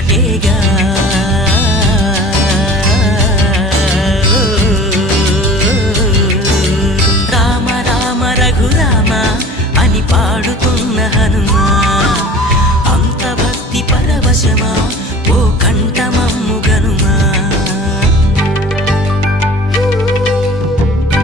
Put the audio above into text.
ఒక్కటేగా రామ రామ రఘురామ అని పాడుతున్న హనుమా అంత భక్తి పరవశమా